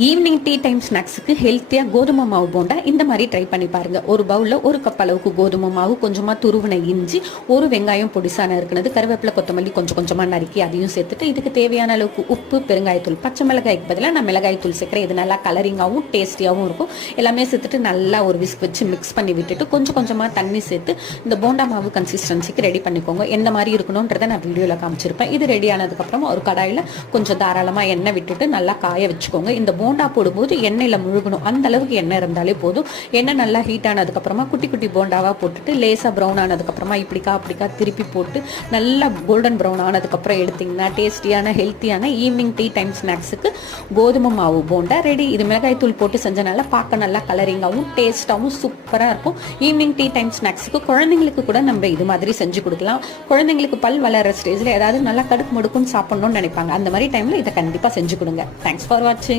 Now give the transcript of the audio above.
Evening tea time ஸ்நாக்ஸுக்கு ஹெல்த்தியாக கோதுமை மாவு போண்டா இந்த மாதிரி ட்ரை பண்ணி பாருங்க. ஒரு பவுலில் 1 கப் அளவுக்கு கோதுமை மாவு, கொஞ்சமாக துருவின இஞ்சி, ஒரு வெங்காயம் பொடிசான நறுக்குனது, கருவேப்பிலை, கொத்தமல்லி கொஞ்சம் கொஞ்சமாக நறுக்கி அதையும் சேர்த்துட்டு இதுக்கு தேவையான அளவுக்கு உப்பு, பெருங்காயத்தூள், பச்சை மிளகாய்க்கு பதிலாக நான் மிளகாய்த்தூள் சேர்க்குறேன். இது நல்லா கலரிங்காகவும் டேஸ்டியாகவும் இருக்கும். எல்லாமே சேர்த்துட்டு நல்லா ஒரு விஸ்க் வச்சு மிக்ஸ் பண்ணி விட்டுட்டு கொஞ்சம் கொஞ்சமாக தண்ணி சேர்த்து இந்த போண்டா மாவு கன்சிஸ்டன்சிக்கு ரெடி பண்ணிக்கோங்க. எந்த மாதிரி இருக்கணுன்றதை நான் வீடியோவில் காமிச்சிருப்பேன். இது ரெடி ஆனதுக்கப்புறம் ஒரு கடாயில் கொஞ்சம் தாராளமாக எண்ணெய் விட்டுட்டு நல்லா காய வச்சுக்கோங்க. இந்த போண்டா போடும்போது எண்ணெயில் முழுகணும், அந்த அளவுக்கு எண்ணெய் இருந்தாலே போதும். எண்ணெய் நல்லா ஹீட் ஆனதுக்கப்புறமா குட்டி குட்டி போண்டாவாக போட்டுட்டு லேசாக ப்ரௌன் ஆனதுக்கப்புறமா இப்படிக்கா திருப்பி போட்டு நல்லா கோல்டன் ப்ரௌன் ஆனதுக்கப்புறம் எடுத்திங்கன்னா டேஸ்டியான ஹெல்த்தியான ஈவினிங் டீ டைம் ஸ்நாக்ஸுக்கு கோதுமை மாவு போண்டா ரெடி. இது மிளகாய்த்தூள் போட்டு செஞ்சனால பார்க்க நல்லா கலரிங்காகவும் டேஸ்ட்டாகவும் சூப்பராக இருக்கும். ஈவினிங் டீ டைம் ஸ்நாக்ஸுக்கு குழந்தைங்களுக்கு கூட நம்ம இது மாதிரி செஞ்சு கொடுக்கலாம். குழந்தைங்களுக்கு பல் வளர்கிற ஸ்டேஜில் ஏதாவது நல்லா கடுக்கு முடுக்குன்னு சாப்பிட்ணும்னு நினைப்பாங்க. அந்த மாதிரி டைமில் இதை கண்டிப்பாக செஞ்சு கொடுங்க. தேங்க்ஸ் ஃபார் வாட்சிங்.